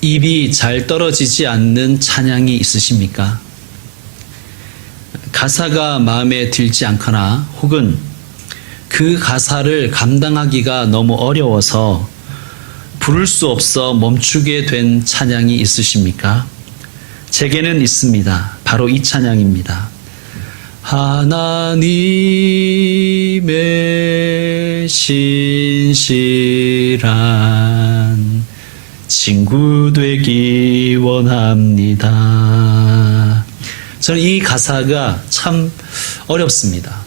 입이 잘 떨어지지 않는 찬양이 있으십니까? 가사가 마음에 들지 않거나 혹은 그 가사를 감당하기가 너무 어려워서 부를 수 없어 멈추게 된 찬양이 있으십니까? 제게는 있습니다. 바로 이 찬양입니다. 하나님의 신실한 친구 되기 원합니다. 저는 이 가사가 참 어렵습니다.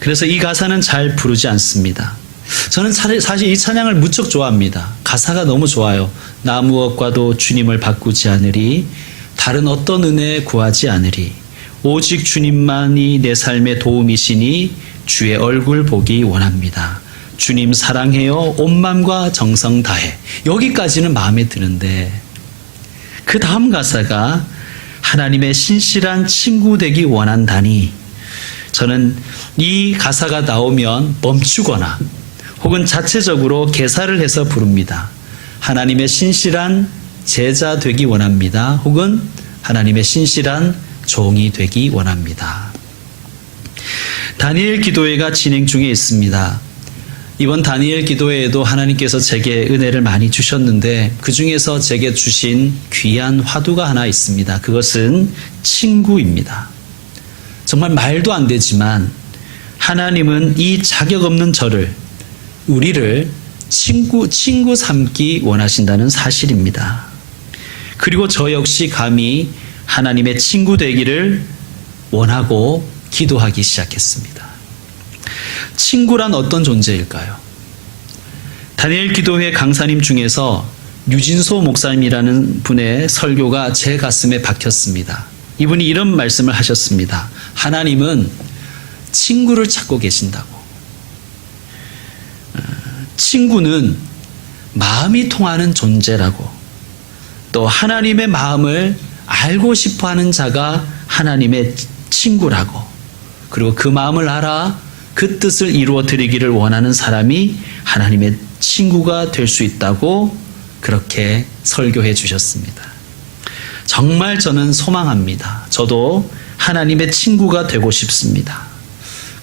그래서 이 가사는 잘 부르지 않습니다. 저는 사실 이 찬양을 무척 좋아합니다. 가사가 너무 좋아요. 나 무엇과도 주님을 바꾸지 않으리, 다른 어떤 은혜 구하지 않으리, 오직 주님만이 내 삶의 도움이시니 주의 얼굴 보기 원합니다. 주님 사랑해요. 온 마음과 정성 다해. 여기까지는 마음에 드는데 그 다음 가사가 하나님의 신실한 친구 되기 원한다니, 저는 이 가사가 나오면 멈추거나 혹은 자체적으로 개사를 해서 부릅니다. 하나님의 신실한 제자 되기 원합니다. 혹은 하나님의 신실한 종이 되기 원합니다. 다니엘 기도회가 진행 중에 있습니다. 이번 다니엘 기도회에도 하나님께서 제게 은혜를 많이 주셨는데 그 중에서 제게 주신 귀한 화두가 하나 있습니다. 그것은 친구입니다. 정말 말도 안 되지만 하나님은 이 자격 없는 우리를 친구 삼기 원하신다는 사실입니다. 그리고 저 역시 감히 하나님의 친구 되기를 원하고 기도하기 시작했습니다. 친구란 어떤 존재일까요? 다니엘 기도회 강사님 중에서 유진소 목사님이라는 분의 설교가 제 가슴에 박혔습니다. 이분이 이런 말씀을 하셨습니다. 하나님은 친구를 찾고 계신다고. 친구는 마음이 통하는 존재라고, 또 하나님의 마음을 알고 싶어하는 자가 하나님의 친구라고, 그리고 그 마음을 알아 그 뜻을 이루어 드리기를 원하는 사람이 하나님의 친구가 될 수 있다고 그렇게 설교해 주셨습니다. 정말 저는 소망합니다. 저도 하나님의 친구가 되고 싶습니다.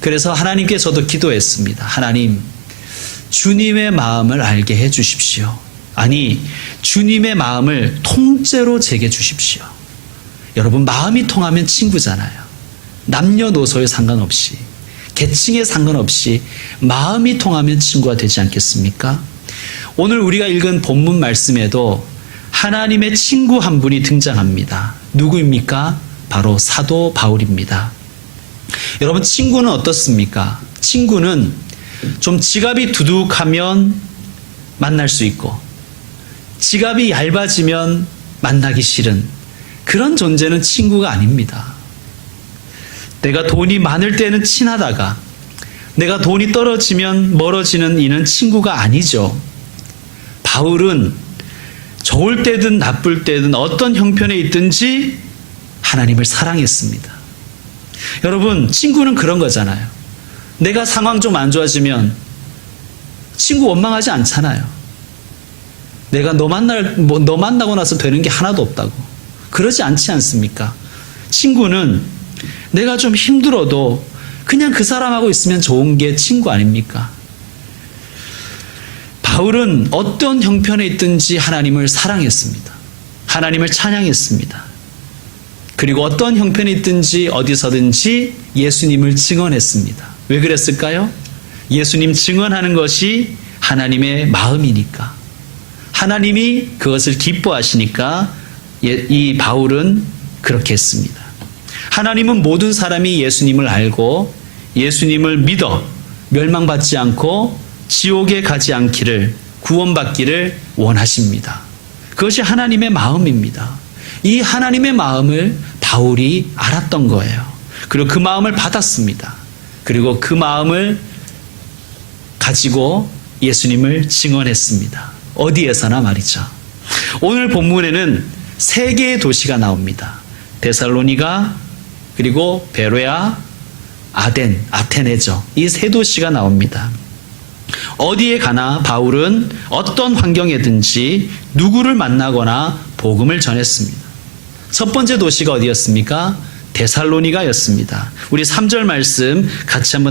그래서 하나님께 저도 기도했습니다. 하나님, 주님의 마음을 알게 해 주십시오. 아니, 주님의 마음을 통째로 제게 주십시오. 여러분, 마음이 통하면 친구잖아요. 남녀노소에 상관없이, 계층에 상관없이 마음이 통하면 친구가 되지 않겠습니까? 오늘 우리가 읽은 본문 말씀에도 하나님의 친구 한 분이 등장합니다. 누구입니까? 바로 사도 바울입니다. 여러분, 친구는 어떻습니까? 친구는 좀 지갑이 두둑하면 만날 수 있고, 지갑이 얇아지면 만나기 싫은 그런 존재는 친구가 아닙니다. 내가 돈이 많을 때는 친하다가 내가 돈이 떨어지면 멀어지는 이는 친구가 아니죠. 바울은 좋을 때든 나쁠 때든 어떤 형편에 있든지 하나님을 사랑했습니다. 여러분, 친구는 그런 거잖아요. 내가 상황 좀 안 좋아지면 친구 원망하지 않잖아요. 내가 너 만나고 나서 되는 게 하나도 없다고. 그러지 않지 않습니까? 친구는 내가 좀 힘들어도 그냥 그 사람하고 있으면 좋은 게 친구 아닙니까? 바울은 어떤 형편에 있든지 하나님을 사랑했습니다. 하나님을 찬양했습니다. 그리고 어떤 형편에 있든지 어디서든지 예수님을 증언했습니다. 왜 그랬을까요? 예수님 증언하는 것이 하나님의 마음이니까. 하나님이 그것을 기뻐하시니까 이 바울은 그렇게 했습니다. 하나님은 모든 사람이 예수님을 알고 예수님을 믿어 멸망받지 않고 지옥에 가지 않기를, 구원받기를 원하십니다. 그것이 하나님의 마음입니다. 이 하나님의 마음을 바울이 알았던 거예요. 그리고 그 마음을 받았습니다. 그리고 그 마음을 가지고 예수님을 증언했습니다. 어디에서나 말이죠. 오늘 본문에는 세 개의 도시가 나옵니다. 데살로니가, 그리고 베레아, 아테네죠. 이 세 도시가 나옵니다. 어디에 가나 바울은 어떤 환경에든지 누구를 만나거나 복음을 전했습니다. 첫 번째 도시가 어디였습니까? 데살로니가였습니다. 우리 3절 말씀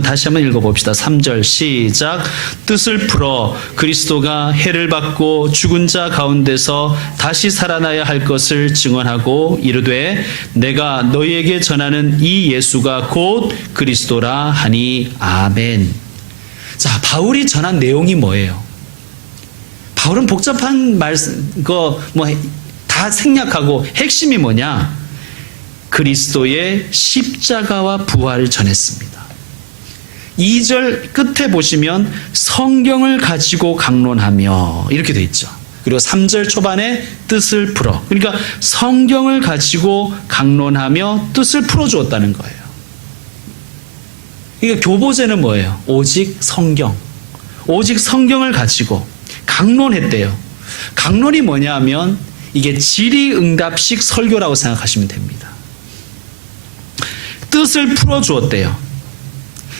다시 한번 읽어봅시다. 3절 시작. 뜻을 풀어 그리스도가 해를 받고 죽은 자 가운데서 다시 살아나야 할 것을 증언하고 이르되 내가 너희에게 전하는 이 예수가 곧 그리스도라 하니 아멘. 자, 바울이 전한 내용이 뭐예요? 바울은 복잡한 말씀 다 생략하고 핵심이 뭐냐? 그리스도의 십자가와 부활을 전했습니다. 2절 끝에 보시면 성경을 가지고 강론하며 이렇게 돼 있죠. 그리고 3절 초반에 뜻을 풀어. 그러니까 성경을 가지고 강론하며 뜻을 풀어주었다는 거예요. 그러니까 교보제는 뭐예요? 오직 성경. 오직 성경을 가지고 강론했대요. 강론이 뭐냐 하면 이게 질의응답식 설교라고 생각하시면 됩니다. 뜻을 풀어주었대요.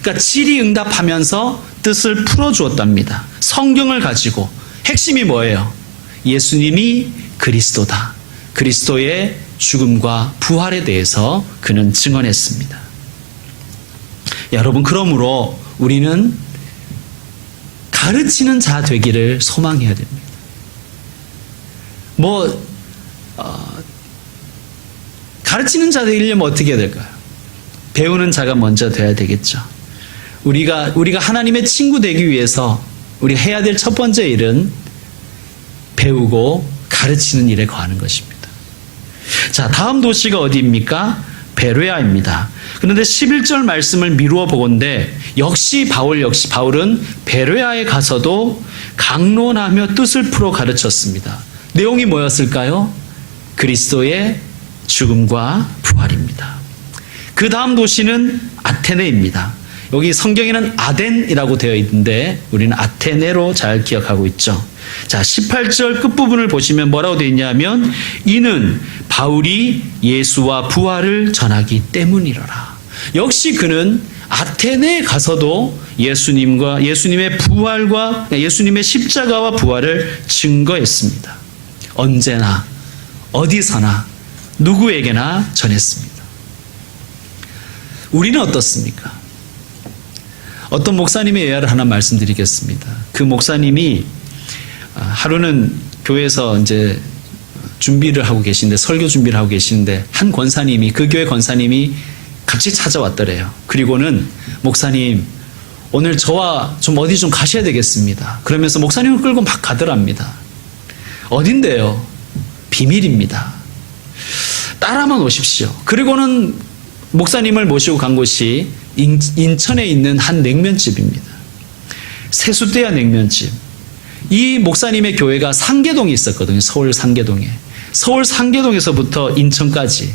그러니까 질의응답하면서 뜻을 풀어주었답니다. 성경을 가지고 핵심이 뭐예요? 예수님이 그리스도다. 그리스도의 죽음과 부활에 대해서 그는 증언했습니다. 여러분, 그러므로 우리는 가르치는 자 되기를 소망해야 됩니다. 가르치는 자 되려면 어떻게 해야 될까요? 배우는 자가 먼저 돼야 되겠죠. 우리가 하나님의 친구 되기 위해서 우리가 해야 될 첫 번째 일은 배우고 가르치는 일에 거하는 것입니다. 자, 다음 도시가 어디입니까? 베레아입니다. 그런데 11절 말씀을 미루어 보건대 바울은 베레아에 가서도 강론하며 뜻을 풀어 가르쳤습니다. 내용이 뭐였을까요? 그리스도의 죽음과 부활입니다. 그 다음 도시는 아테네입니다. 여기 성경에는 아덴이라고 되어 있는데 우리는 아테네로 잘 기억하고 있죠. 자, 18절 끝부분을 보시면 뭐라고 되어 있냐면 이는 바울이 예수와 부활을 전하기 때문이로라. 역시 그는 아테네에 가서도 예수님의 부활과 예수님의 십자가와 부활을 증거했습니다. 언제나 어디서나 누구에게나 전했습니다. 우리는 어떻습니까? 어떤 목사님의 예화를 하나 말씀드리겠습니다. 그 목사님이 하루는 교회에서 이제 준비를 하고 계신데, 설교 준비를 하고 계시는데, 한 권사님이, 그 교회 권사님이 갑자기 찾아왔더래요. 그리고는 목사님, 오늘 저와 좀 어디 좀 가셔야 되겠습니다. 그러면서 목사님을 끌고 막 가더랍니다. 어딘데요? 비밀입니다. 따라만 오십시오. 그리고는 목사님을 모시고 간 곳이 인천에 있는 한 냉면집입니다. 세숫대야 냉면집. 이 목사님의 교회가 상계동에 있었거든요. 서울 상계동에. 서울 상계동에서부터 인천까지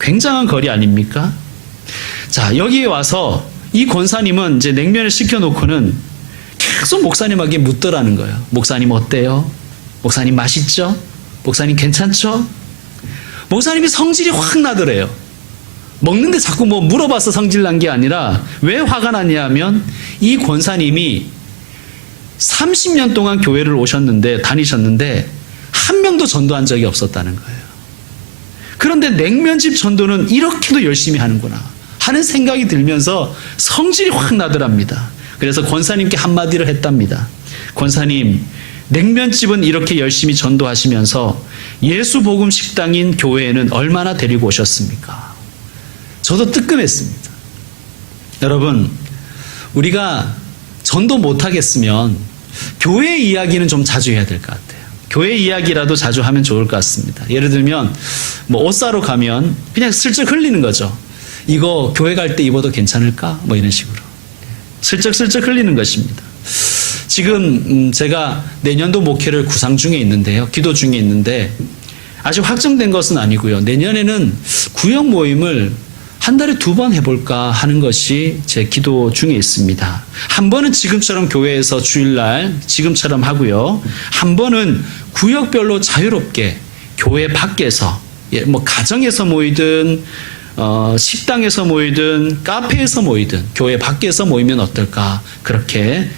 굉장한 거리 아닙니까? 자, 여기에 와서 이 권사님은 이제 냉면을 시켜놓고는 계속 목사님에게 묻더라는 거예요. 목사님 어때요? 목사님 맛있죠? 목사님 괜찮죠? 목사님이 성질이 확 나더래요. 먹는데 자꾸 물어봐서 성질난 게 아니라 왜 화가 났냐 하면 이 권사님이 30년 동안 교회를 다니셨는데 한 명도 전도한 적이 없었다는 거예요. 그런데 냉면집 전도는 이렇게도 열심히 하는구나 하는 생각이 들면서 성질이 확 나더랍니다. 그래서 권사님께 한마디를 했답니다. 권사님, 냉면집은 이렇게 열심히 전도하시면서 예수복음 식당인 교회에는 얼마나 데리고 오셨습니까? 저도 뜨끔했습니다. 여러분, 우리가 전도 못하겠으면 교회 이야기는 좀 자주 해야 될 것 같아요. 교회 이야기라도 자주 하면 좋을 것 같습니다. 예를 들면 옷 사러 가면 그냥 슬쩍 흘리는 거죠. 이거 교회 갈 때 입어도 괜찮을까? 이런 식으로 슬쩍 흘리는 것입니다. 지금 제가 내년도 목회를 구상 중에 있는데요. 기도 중에 있는데 아직 확정된 것은 아니고요. 내년에는 구역 모임을 한 달에 2번 해볼까 하는 것이 제 기도 중에 있습니다. 한 번은 지금처럼 교회에서 주일날 지금처럼 하고요. 한 번은 구역별로 자유롭게 교회 밖에서 가정에서 모이든 식당에서 모이든 카페에서 모이든 교회 밖에서 모이면 어떨까 그렇게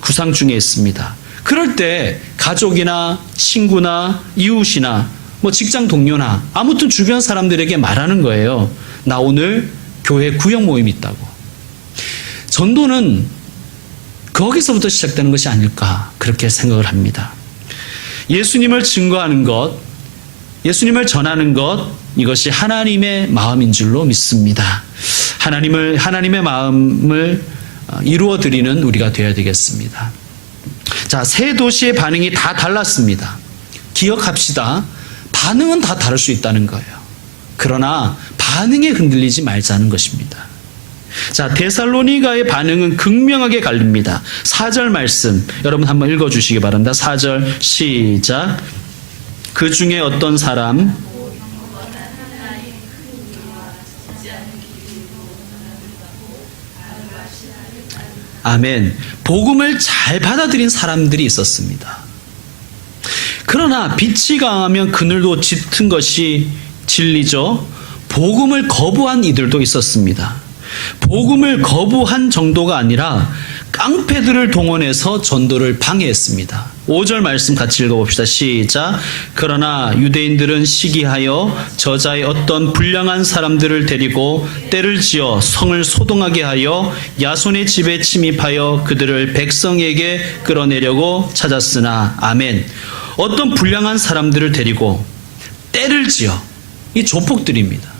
구상 중에 있습니다. 그럴 때 가족이나 친구나 이웃이나 뭐 직장 동료나 아무튼 주변 사람들에게 말하는 거예요. 나 오늘 교회 구역 모임 있다고. 전도는 거기서부터 시작되는 것이 아닐까 그렇게 생각을 합니다. 예수님을 증거하는 것, 예수님을 전하는 것, 이것이 하나님의 마음인 줄로 믿습니다. 하나님의 마음을 이루어 드리는 우리가 되어야 되겠습니다. 자, 세 도시의 반응이 다 달랐습니다. 기억합시다. 반응은 다 다를 수 있다는 거예요. 그러나 반응에 흔들리지 말자는 것입니다. 자, 데살로니가의 반응은 극명하게 갈립니다. 4절 말씀 여러분 한번 읽어주시기 바랍니다. 4절 시작. 그 중에 어떤 사람 아멘. 복음을 잘 받아들인 사람들이 있었습니다. 그러나 빛이 강하면 그늘도 짙은 것이 진리죠. 복음을 거부한 이들도 있었습니다. 복음을 거부한 정도가 아니라 깡패들을 동원해서 전도를 방해했습니다. 5절 말씀 같이 읽어봅시다. 시작. 그러나 유대인들은 시기하여 저자의 어떤 불량한 사람들을 데리고 때를 지어 성을 소동하게 하여 야손의 집에 침입하여 그들을 백성에게 끌어내려고 찾았으나 아멘. 어떤 불량한 사람들을 데리고 때를 지어, 이 조폭들입니다.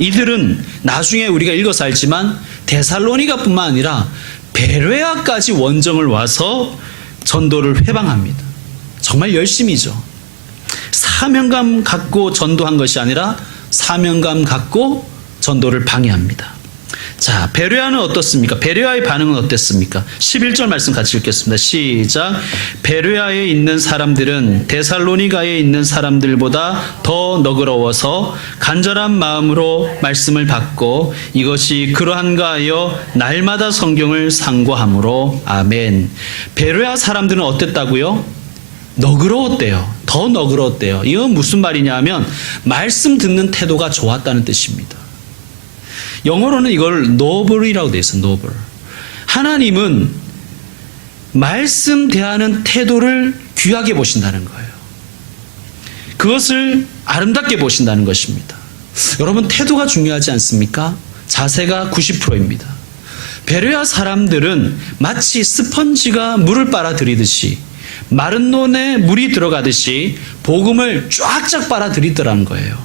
이들은 나중에 우리가 읽어서 알지만 데살로니가뿐만 아니라 베레아까지 원정을 와서 전도를 회방합니다. 정말 열심이죠. 사명감 갖고 전도한 것이 아니라 사명감 갖고 전도를 방해합니다. 자, 베레아는 어떻습니까? 베레아의 반응은 어땠습니까? 11절 말씀 같이 읽겠습니다. 시작. 베레아에 있는 사람들은 데살로니가에 있는 사람들보다 더 너그러워서 간절한 마음으로 말씀을 받고 이것이 그러한가 하여 날마다 성경을 상고함으로 아멘. 베레아 사람들은 어땠다고요? 너그러웠대요. 더 너그러웠대요. 이건 무슨 말이냐 하면 말씀 듣는 태도가 좋았다는 뜻입니다. 영어로는 이걸 noble이라고 되어 있어요. noble. 하나님은 말씀 대하는 태도를 귀하게 보신다는 거예요. 그것을 아름답게 보신다는 것입니다. 여러분, 태도가 중요하지 않습니까? 자세가 90%입니다. 베레아 사람들은 마치 스펀지가 물을 빨아들이듯이 마른 논에 물이 들어가듯이 복음을 쫙쫙 빨아들이더라는 거예요.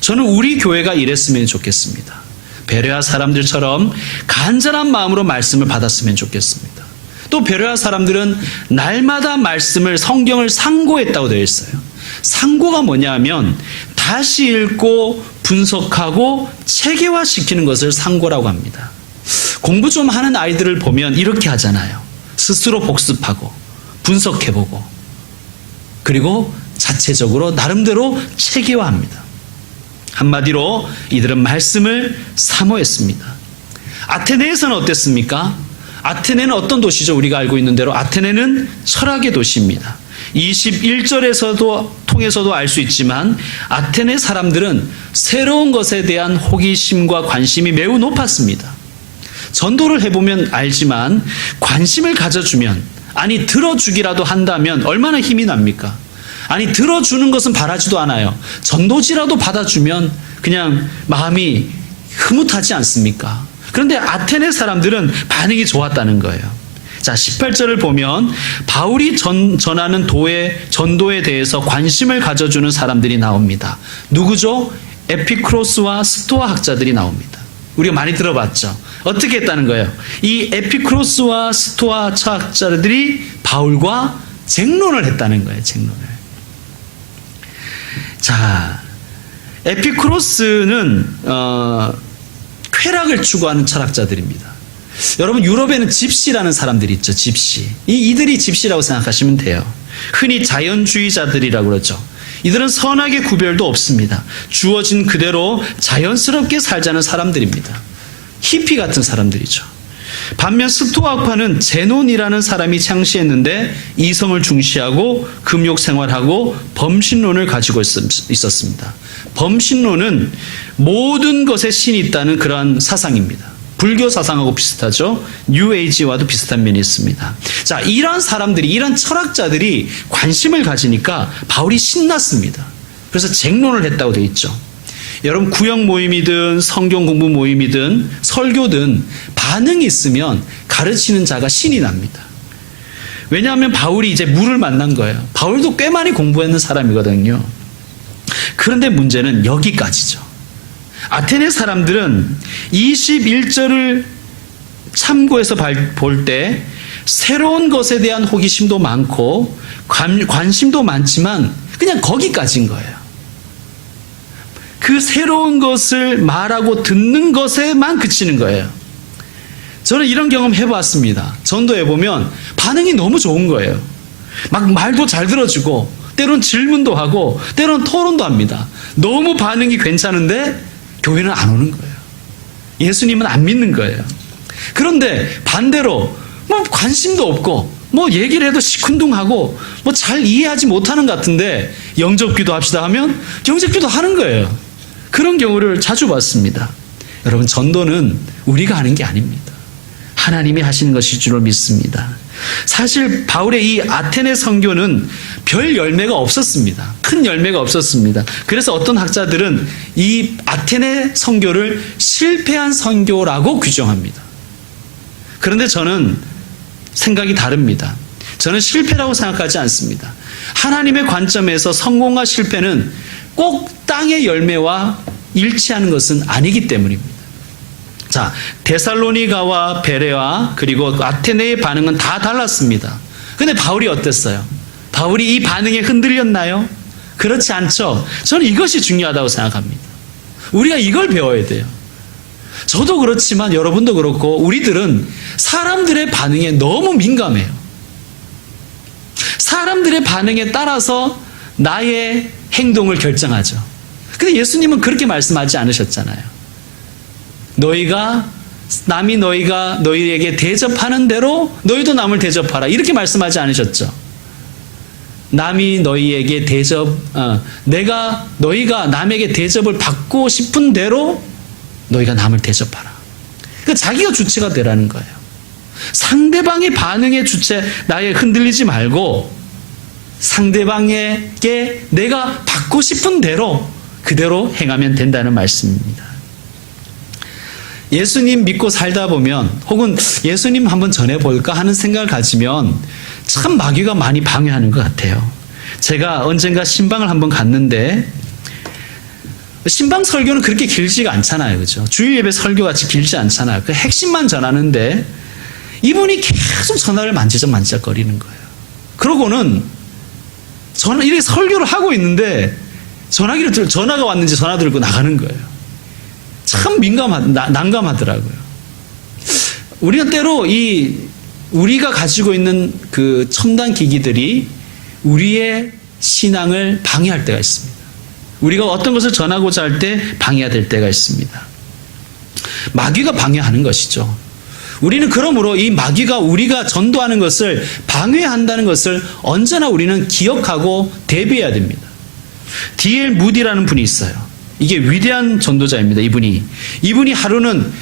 저는 우리 교회가 이랬으면 좋겠습니다. 베레아 사람들처럼 간절한 마음으로 말씀을 받았으면 좋겠습니다. 또 베레아 사람들은 날마다 말씀을 성경을 상고했다고 되어 있어요. 상고가 뭐냐 하면 다시 읽고 분석하고 체계화시키는 것을 상고라고 합니다. 공부 좀 하는 아이들을 보면 이렇게 하잖아요. 스스로 복습하고 분석해보고 그리고 자체적으로 나름대로 체계화합니다. 한마디로 이들은 말씀을 사모했습니다. 아테네에서는 어땠습니까? 아테네는 어떤 도시죠? 우리가 알고 있는 대로 아테네는 철학의 도시입니다. 21절에서도 통해서도 알 수 있지만 아테네 사람들은 새로운 것에 대한 호기심과 관심이 매우 높았습니다. 전도를 해보면 알지만 관심을 가져주면, 아니 들어주기라도 한다면 얼마나 힘이 납니까? 아니 들어주는 것은 바라지도 않아요. 전도지라도 받아주면 그냥 마음이 흐뭇하지 않습니까? 그런데 아테네 사람들은 반응이 좋았다는 거예요. 자, 18절을 보면 바울이 전하는 전도에 대해서 관심을 가져주는 사람들이 나옵니다. 누구죠? 에피크로스와 스토아 학자들이 나옵니다. 우리가 많이 들어봤죠. 어떻게 했다는 거예요? 이 에피크로스와 스토아 학자들이 바울과 쟁론을 했다는 거예요. 쟁론을. 자, 에피크로스는 쾌락을 추구하는 철학자들입니다. 여러분, 유럽에는 집시라는 사람들이 있죠. 집시. 이들이 집시라고 생각하시면 돼요. 흔히 자연주의자들이라고 그러죠. 이들은 선악의 구별도 없습니다. 주어진 그대로 자연스럽게 살자는 사람들입니다. 히피 같은 사람들이죠. 반면 스토아파는 제논이라는 사람이 창시했는데 이성을 중시하고 금욕 생활하고 범신론을 가지고 있었습니다. 범신론은 모든 것에 신이 있다는 그러한 사상입니다. 불교 사상하고 비슷하죠. 뉴에이지와도 비슷한 면이 있습니다. 자, 이런 사람들이, 이런 철학자들이 관심을 가지니까 바울이 신났습니다. 그래서 쟁론을 했다고 되어 있죠. 여러분, 구역 모임이든 성경 공부 모임이든 설교든 반응이 있으면 가르치는 자가 신이 납니다. 왜냐하면 바울이 이제 물을 만난 거예요. 바울도 꽤 많이 공부했는 사람이거든요. 그런데 문제는 여기까지죠. 아테네 사람들은 21절을 참고해서 볼 때 새로운 것에 대한 호기심도 많고 관심도 많지만 그냥 거기까지인 거예요. 그 새로운 것을 말하고 듣는 것에만 그치는 거예요. 저는 이런 경험 해봤습니다. 전도해보면 반응이 너무 좋은 거예요. 막 말도 잘 들어주고 때론 질문도 하고 때론 토론도 합니다. 너무 반응이 괜찮은데 교회는 안 오는 거예요. 예수님은 안 믿는 거예요. 그런데 반대로 뭐 관심도 없고 뭐 얘기를 해도 시큰둥하고 뭐 잘 이해하지 못하는 것 같은데 영접기도 합시다 하면 영접기도 하는 거예요. 그런 경우를 자주 봤습니다. 여러분, 전도는 우리가 하는 게 아닙니다. 하나님이 하시는 것일 줄로 믿습니다. 사실 바울의 이 아테네 선교는 별 열매가 없었습니다. 큰 열매가 없었습니다. 그래서 어떤 학자들은 이 아테네 선교를 실패한 선교라고 규정합니다. 그런데 저는 생각이 다릅니다. 저는 실패라고 생각하지 않습니다. 하나님의 관점에서 성공과 실패는 꼭 땅의 열매와 일치하는 것은 아니기 때문입니다. 자, 데살로니가와 베레와 그리고 아테네의 반응은 다 달랐습니다. 근데 바울이 어땠어요? 바울이 이 반응에 흔들렸나요? 그렇지 않죠. 저는 이것이 중요하다고 생각합니다. 우리가 이걸 배워야 돼요. 저도 그렇지만 여러분도 그렇고 우리들은 사람들의 반응에 너무 민감해요. 사람들의 반응에 따라서 나의 행동을 결정하죠. 근데 예수님은 그렇게 말씀하지 않으셨잖아요. 남이 너희가 너희에게 대접하는 대로 너희도 남을 대접하라. 이렇게 말씀하지 않으셨죠. 남이 너희에게 너희가 남에게 대접을 받고 싶은 대로 너희가 남을 대접하라. 그러니까 자기가 주체가 되라는 거예요. 상대방의 반응의 주체, 나에 흔들리지 말고 상대방에게 내가 받고 싶은 대로 그대로 행하면 된다는 말씀입니다. 예수님 믿고 살다 보면 혹은 예수님 한번 전해볼까 하는 생각을 가지면 참 마귀가 많이 방해하는 것 같아요. 제가 언젠가 신방을 한번 갔는데 신방 설교는 그렇게 길지가 않잖아요. 그죠? 주일 예배 설교같이 길지 않잖아요. 그 핵심만 전하는데 이분이 계속 전화를 만지작 거리는 거예요. 그러고는 이렇게 설교를 하고 있는데 전화가 왔는지 전화 들고 나가는 거예요. 참 난감하더라고요. 우리가 때로 우리가 가지고 있는 그 첨단 기기들이 우리의 신앙을 방해할 때가 있습니다. 우리가 어떤 것을 전하고자 할 때 방해가 될 때가 있습니다. 마귀가 방해하는 것이죠. 우리는 그러므로 이 마귀가 우리가 전도하는 것을 방해한다는 것을 언제나 우리는 기억하고 대비해야 됩니다. D.L. 무디라는 분이 있어요. 이게 위대한 전도자입니다. 이분이 하루는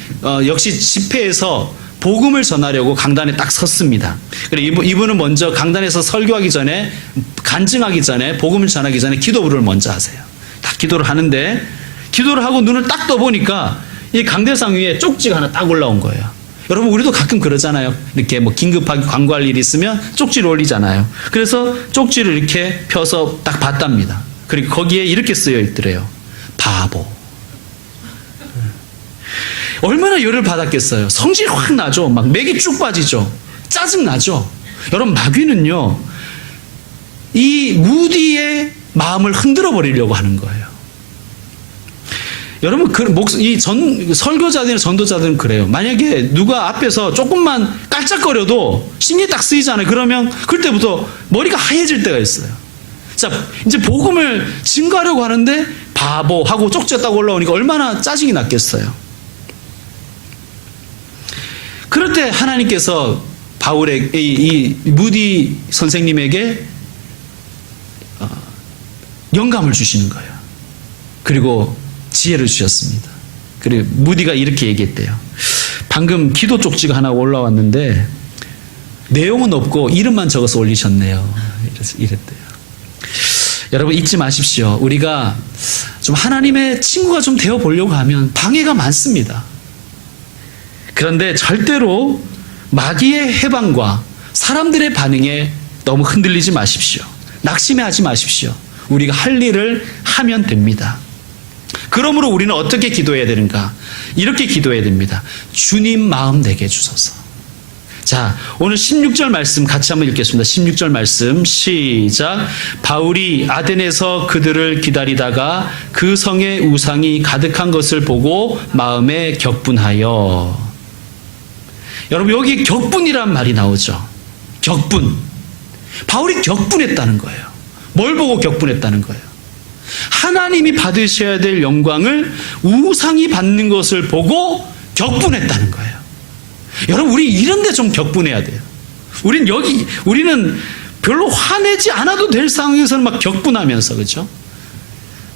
역시 집회에서 복음을 전하려고 강단에 딱 섰습니다. 그리고 이분은 먼저 강단에서 설교하기 전에 간증하기 전에 복음을 전하기 전에 기도를 먼저 하세요. 딱 기도를 하는데 기도를 하고 눈을 딱 떠보니까 이 강대상 위에 쪽지가 하나 딱 올라온 거예요. 여러분, 우리도 가끔 그러잖아요. 이렇게 뭐 긴급하게 광고할 일이 있으면 쪽지를 올리잖아요. 그래서 쪽지를 이렇게 펴서 딱 봤답니다. 그리고 거기에 이렇게 쓰여 있더래요. 바보. 얼마나 열을 받았겠어요. 성질이 확 나죠. 막 맥이 쭉 빠지죠. 짜증 나죠. 여러분, 마귀는요, 이 무디의 마음을 흔들어 버리려고 하는 거예요. 여러분, 설교자들이나 전도자들은 그래요. 만약에 누가 앞에서 조금만 깔짝거려도 신경이 딱 쓰이잖아요. 그러면 그때부터 머리가 하얘질 때가 있어요. 자, 이제 복음을 증거하려고 하는데 바보 하고 쪽지가 딱 올라오니까 얼마나 짜증이 났겠어요. 그럴 때 하나님께서 이 무디 선생님에게 영감을 주시는 거예요. 그리고 지혜를 주셨습니다. 그리고 무디가 이렇게 얘기했대요. 방금 기도 쪽지가 하나 올라왔는데 내용은 없고 이름만 적어서 올리셨네요. 이랬대요. 여러분 잊지 마십시오. 우리가 좀 하나님의 친구가 좀 되어 보려고 하면 방해가 많습니다. 그런데 절대로 마귀의 해방과 사람들의 반응에 너무 흔들리지 마십시오. 낙심하지 마십시오. 우리가 할 일을 하면 됩니다. 그러므로 우리는 어떻게 기도해야 되는가? 이렇게 기도해야 됩니다. 주님 마음 내게 주소서. 자, 오늘 16절 말씀 같이 한번 읽겠습니다. 16절 말씀 시작. 바울이 아덴에서 그들을 기다리다가 그 성에 우상이 가득한 것을 보고 마음에 격분하여. 여러분 여기 격분이란 말이 나오죠. 격분. 바울이 격분했다는 거예요. 뭘 보고 격분했다는 거예요? 하나님이 받으셔야 될 영광을 우상이 받는 것을 보고 격분했다는 거예요. 여러분 우리 이런 데 좀 격분해야 돼요. 우리는 별로 화내지 않아도 될 상황에서는 막 격분하면서, 그렇죠?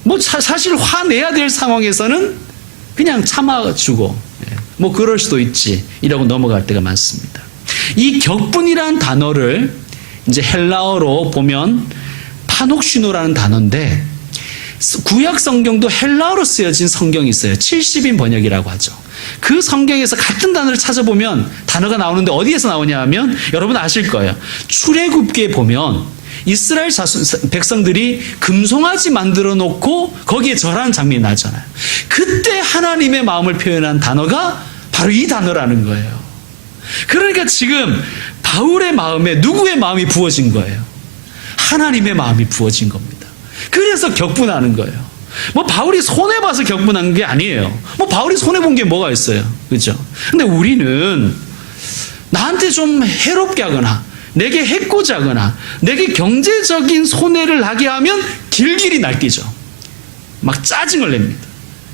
뭐 사실 화내야 될 상황에서는 그냥 참아주고 뭐 그럴 수도 있지 이러고 넘어갈 때가 많습니다. 이 격분이라는 단어를 이제 헬라어로 보면 파녹시노라는 단어인데 구약 성경도 헬라어로 쓰여진 성경이 있어요. 70인 번역이라고 하죠. 그 성경에서 같은 단어를 찾아보면 단어가 나오는데 어디에서 나오냐 하면 여러분 아실 거예요. 출애굽기에 보면 이스라엘 백성들이 금송아지 만들어 놓고 거기에 절하는 장면이 나잖아요. 그때 하나님의 마음을 표현한 단어가 바로 이 단어라는 거예요. 그러니까 지금 바울의 마음에 누구의 마음이 부어진 거예요? 하나님의 마음이 부어진 겁니다. 그래서 격분하는 거예요. 뭐 바울이 손해봐서 격분한 게 아니에요. 뭐 바울이 손해본 게 뭐가 있어요. 그렇죠? 근데 우리는 나한테 좀 해롭게 하거나 내게 해코지 하거나 내게 경제적인 손해를 나게 하면 길길이 날뛰죠. 막 짜증을 냅니다.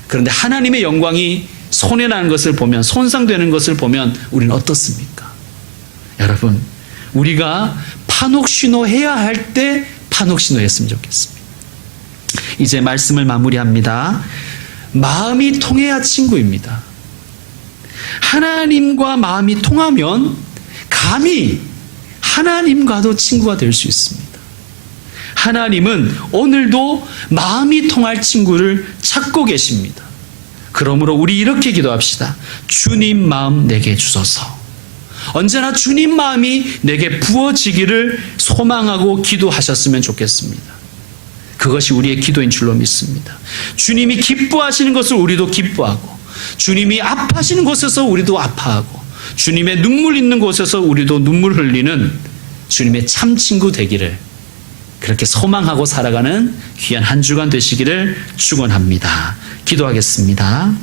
그런데 하나님의 영광이 손해나는 것을 보면, 손상되는 것을 보면 우리는 어떻습니까? 여러분 우리가 파녹시노 해야 할 때 파녹시노 했으면 좋겠습니다. 이제 말씀을 마무리합니다. 마음이 통해야 친구입니다. 하나님과 마음이 통하면 감히 하나님과도 친구가 될 수 있습니다. 하나님은 오늘도 마음이 통할 친구를 찾고 계십니다. 그러므로 우리 이렇게 기도합시다. 주님 마음 내게 주소서. 언제나 주님 마음이 내게 부어지기를 소망하고 기도하셨으면 좋겠습니다. 그것이 우리의 기도인 줄로 믿습니다. 주님이 기뻐하시는 것을 우리도 기뻐하고, 주님이 아파하시는 곳에서 우리도 아파하고, 주님의 눈물 있는 곳에서 우리도 눈물 흘리는 주님의 참 친구 되기를, 그렇게 소망하고 살아가는 귀한 한 주간 되시기를 축원합니다. 기도하겠습니다.